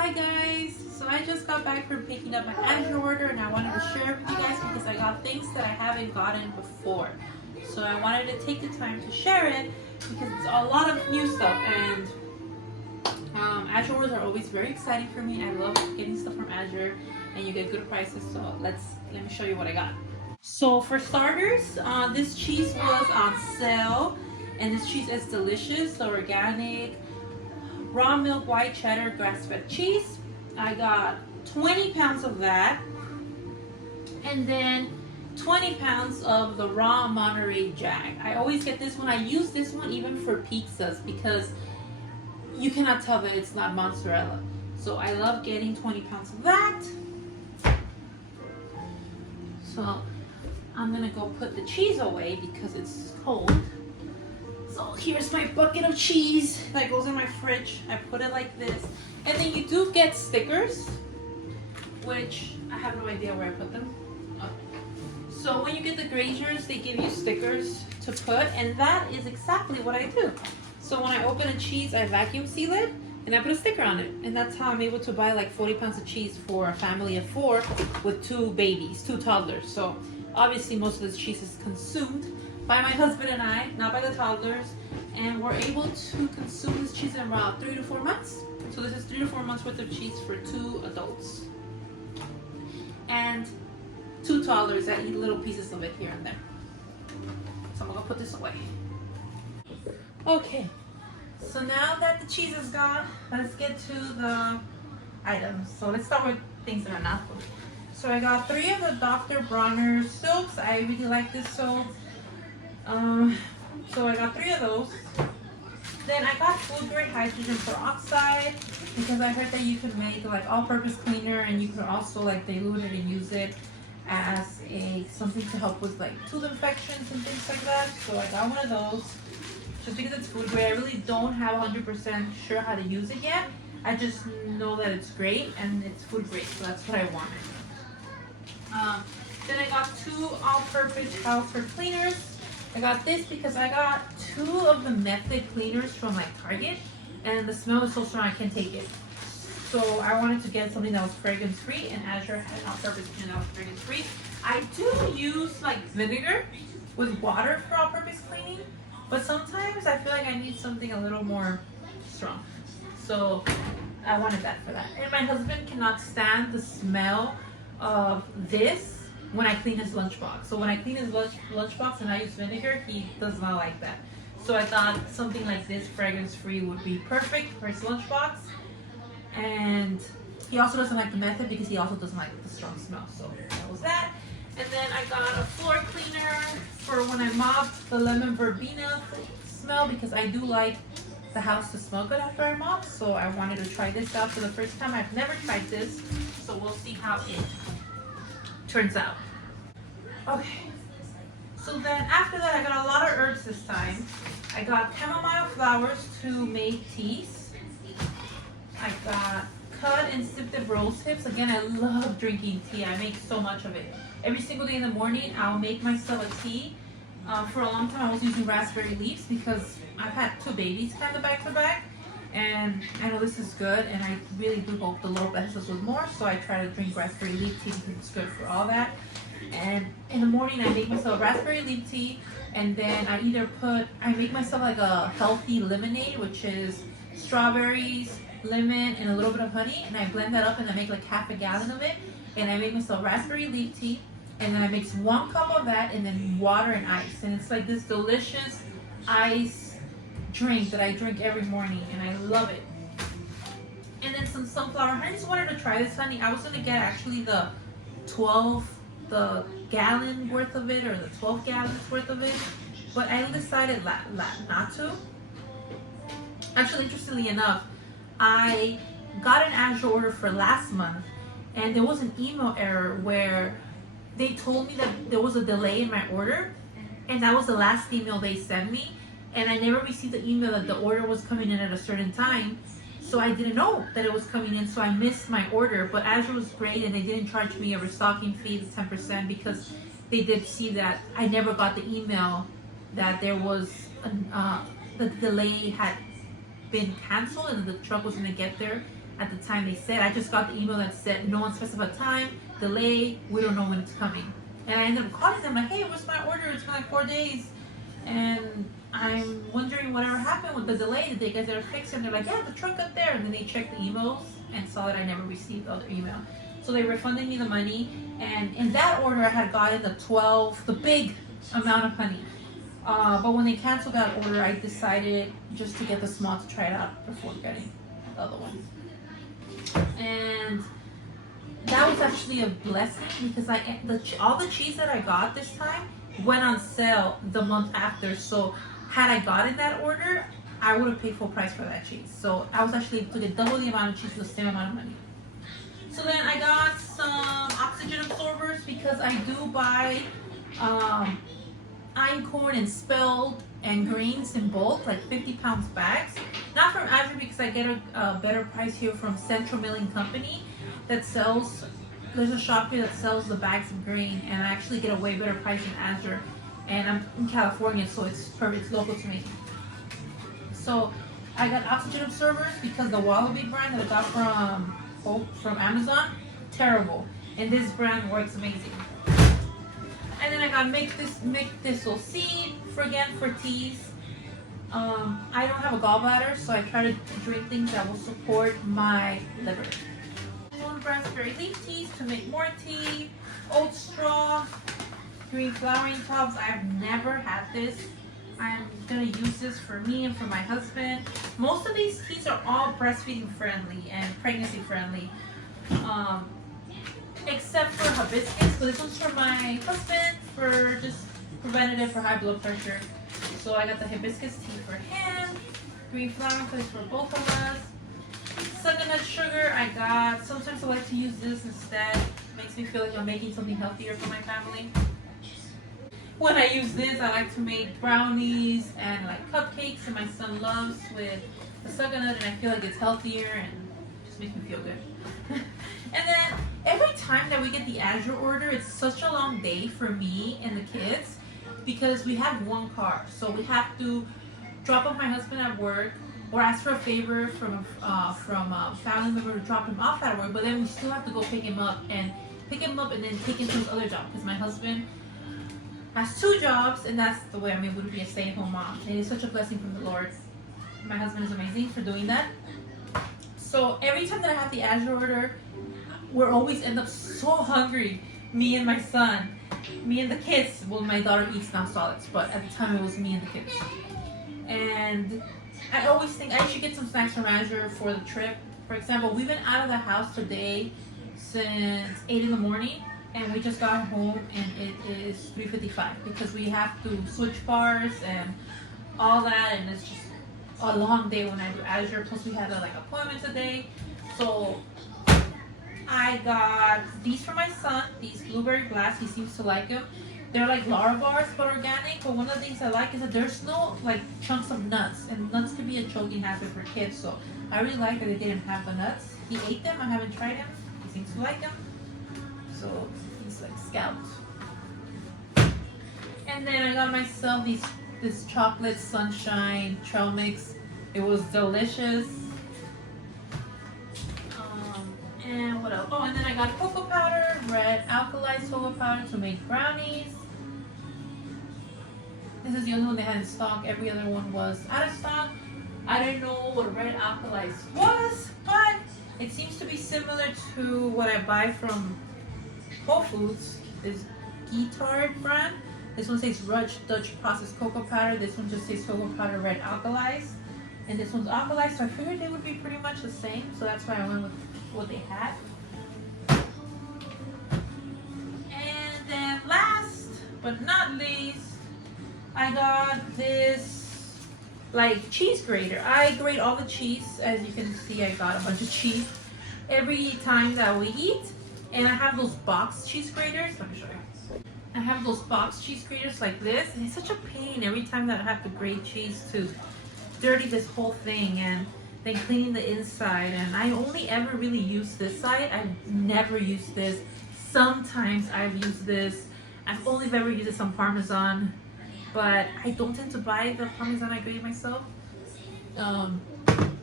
Hi guys, so I just got back from picking up my Azure order and I wanted to share it with you guys because I got things that I haven't gotten before. So I wanted to take the time to share it because it's a lot of new stuff and Azure orders are always very exciting for me. I love getting stuff from Azure and you get good prices, so let me show you what I got. So for starters, this cheese was on sale and this cheese is delicious, so organic, raw milk, white cheddar, grass-fed cheese. I got 20 pounds of that. And then 20 pounds of the raw Monterey Jack. I always get this one. I use this one even for pizzas because you cannot tell that it's not mozzarella. So I love getting 20 pounds of that. So I'm gonna go put the cheese away because it's cold. So here's my bucket of cheese that goes in my fridge. I put it like this. And then you do get stickers, which I have no idea where I put them. So when you get the graters, they give you stickers to put, and that is exactly what I do. So when I open a cheese, I vacuum seal it, and I put a sticker on it. And that's how I'm able to buy like 40 pounds of cheese for a family of 4 with 2 babies, 2 toddlers. So obviously most of this cheese is consumed by my husband and I, not by the toddlers, and we're able to consume this cheese in about 3 to 4 months. So this is 3 to 4 months worth of cheese for 2 adults and 2 toddlers that eat little pieces of it here and there. So I'm gonna put this away. Okay, so now that the cheese is gone, let's get to the items. So let's start with things that are not food. So I got 3 of the Dr. Bronner soaps. I really like this soap. So I got 3 of those. Then I got food grade hydrogen peroxide because I heard that you could make like all-purpose cleaner and you could also like dilute it and use it as something to help with like tooth infections and things like that. So I got one of those just because it's food grade. I really don't have 100% sure how to use it yet. I just know that it's great and it's food grade, so that's what I wanted. Then I got 2 all-purpose household cleaners. I got this because I got 2 of the method cleaners from like Target and the smell is so strong I can't take it. So I wanted to get something that was fragrance free, and Azure had an all-purpose cleaner that was fragrance free. I do use like vinegar with water for all-purpose cleaning, but sometimes I feel like I need something a little more strong. So I wanted that for that. And my husband cannot stand the smell of this when I clean his lunchbox. So when I clean his lunchbox and I use vinegar, he does not like that. So I thought something like this, fragrance free, would be perfect for his lunchbox. And he also doesn't like the method because he also doesn't like the strong smell. So that was that. And then I got a floor cleaner for when I mop, the lemon verbena smell, because I do like the house to smell good after I mop. So I wanted to try this out for the first time. I've never tried this, so we'll see how it turns out. Okay, so then after that I got a lot of herbs this time. I got chamomile flowers to make teas. I got cut and sifted rose hips. Again, I love drinking tea. I make so much of it. Every single day in the morning I'll make myself a tea. For a long time I was using raspberry leaves because I've had 2 babies kind of back to back. And I know this is good, and I really do hope the Lord blesses us with more, so I try to drink raspberry leaf tea because it's good for all that. And in the morning I make myself raspberry leaf tea, and then I make myself like a healthy lemonade, which is strawberries, lemon, and a little bit of honey, and I blend that up and I make like half a gallon of it, and I make myself raspberry leaf tea, and then I mix 1 cup of that and then water and ice, and it's like this delicious ice drink that I drink every morning, and I love it. And then some sunflower honey. I just wanted to try this honey. I was gonna get actually the gallon worth of it, or the 12 gallons worth of it, but I decided not to. Actually, interestingly enough, I got an Azure order for last month, and there was an email error where they told me that there was a delay in my order, and that was the last email they sent me. And I never received the email that the order was coming in at a certain time. So I didn't know that it was coming in, so I missed my order. But Azure was great, and they didn't charge me a restocking fee of 10% because they did see that I never got the email that there was the delay had been canceled and the truck was going to get there at the time they said. I just got the email that said no unspecified time, delay, we don't know when it's coming. And I ended up calling them like, hey, what's my order? It's been like 4 days. And I'm wondering whatever happened with the delay. Did they get their fix? And they're like, yeah, the truck up there. And then they checked the emails and saw that I never received the other email. So they refunded me the money. And in that order, I had gotten the big amount of honey. But when they canceled that order, I decided just to get the small to try it out before getting the other one. And that was actually a blessing because all the cheese that I got this time went on sale the month after. So had I gotten that order, I would have paid full price for that cheese. So I was actually able to get double the amount of cheese for the same amount of money. So then I got some oxygen absorbers because I do buy einkorn and spelled and grains in bulk, like 50 pounds bags. Not from Azure because I get a better price here from Central Milling Company that sells, there's a shop here that sells the bags of grain, and I actually get a way better price than Azure. And I'm in California, so it's perfect, it's local to me. So I got oxygen absorbers because the Wallaby brand that I got from Amazon, terrible. And this brand works amazing. And then I got mixed thistle seed, again for teas. I don't have a gallbladder, so I try to drink things that will support my liver. One raspberry leaf teas to make more tea. Oat straw, green flowering tubs. I've never had this. I'm gonna use this for me and for my husband. Most of these teas are all breastfeeding friendly and pregnancy friendly. Except for hibiscus, but this one's for my husband for just preventative for high blood pressure. So I got the hibiscus tea for him, green flowering tubs for both of us. Succotash sugar, sometimes I like to use this instead. Makes me feel like I'm making something healthier for my family. When I use this, I like to make brownies and like cupcakes, and my son loves with the succotash, and I feel like it's healthier and just makes me feel good. And then every time that we get the Azure order, it's such a long day for me and the kids because we have one car. So we have to drop off my husband at work or ask for a favor from a family member to drop him off at work, but then we still have to go pick him up and then take him to his other job because my husband has 2 jobs, and that's the way I'm able to be a stay-at-home mom. It is such a blessing from the Lord. My husband is amazing for doing that. So every time that I have the Azure order, we're always end up so hungry, me and my son, me and the kids. Well, my daughter eats now solids, but at the time it was me and the kids. And I always think I should get some snacks from Azure for the trip. For example, we've been out of the house today since 8 in the morning, and we just got home and it is 3:55 because we have to switch bars and all that, and it's just a long day when I do Azure. Plus we had appointments today. So I got these for my son, these blueberry blasts. He seems to like them. They're like Lara bars, but organic. But one of the things I like is that there's no chunks of nuts, and nuts can be a choking hazard for kids. So I really like that they didn't have the nuts. He ate them. I haven't tried them. He seems to like them. So he's like scout. And then I got myself this chocolate sunshine trail mix. It was delicious. And what else? Oh, and then I got cocoa powder, red alkalized cocoa powder to make brownies. This is the only one they had in stock. Every other one was out of stock. I didn't know what red alkalized was, but it seems to be similar to what I buy from Whole Foods. This Guitard brand. This one says Dutch processed cocoa powder. This one just says cocoa powder red alkalized. And this one's alkalized, so I figured they would be pretty much the same. So that's why I went with what they had. And then last but not least, I got this cheese grater. I grate all the cheese. As you can see, I got a bunch of cheese every time that we eat. And I have those box cheese graters. Let me show you. I have those box cheese graters like this, and it's such a pain every time that I have to grate cheese to dirty this whole thing and then cleaning the inside. And I only ever really use this side. I've never used this. Sometimes I've used this. I've only ever used this on Parmesan, but I don't tend to buy the Parmesan I grate myself.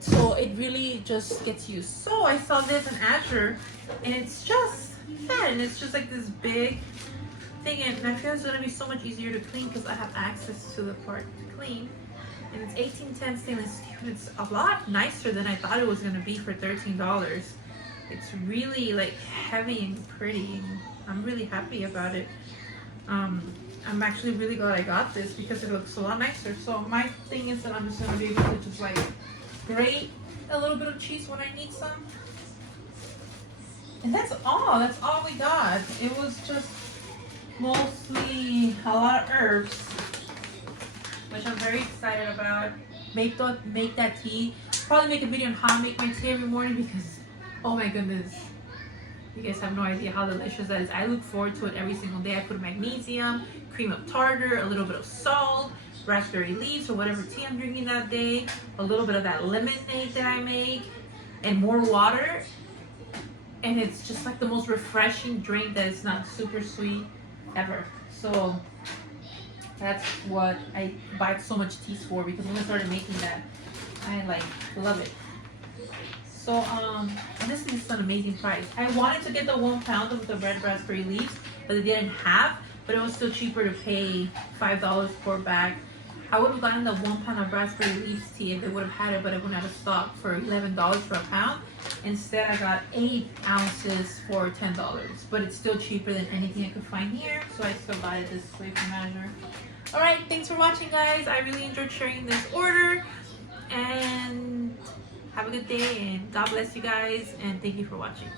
So it really just gets used. So I saw this in Azure, and it's just that, and it's just like this big thing, and I feel it's gonna be so much easier to clean because I have access to the part to clean. And it's 1810 stainless steel. It's a lot nicer than I thought it was gonna be for $13. It's really like heavy and pretty, and I'm really happy about it. I'm actually really glad I got this because it looks a lot nicer. So my thing is that I'm just gonna be able to just like grate a little bit of cheese when I need some. And that's all we got. It was just mostly a lot of herbs, which I'm very excited about. Make that tea. Probably make a video on how I make my tea every morning because, oh my goodness, you guys have no idea how delicious that is. I look forward to it every single day. I put magnesium, cream of tartar, a little bit of salt, raspberry leaves or whatever tea I'm drinking that day, a little bit of that lemonade that I make, and more water. And it's just like the most refreshing drink that is not super sweet ever. So that's what I buy so much teas for, because when I started making that, I like love it. So and this is an amazing price. I wanted to get the 1 pound of the red raspberry leaves, but they didn't have, but it was still cheaper to pay $5 per bag. I would have gotten the 1 pound of raspberry leaves tea if they would have had it, but it went out of stock for $11 for a pound. Instead, I got 8 ounces for $10, but it's still cheaper than anything I could find here, so I still got it this way from Azure. Alright, thanks for watching, guys. I really enjoyed sharing this order, and have a good day, and God bless you guys, and thank you for watching.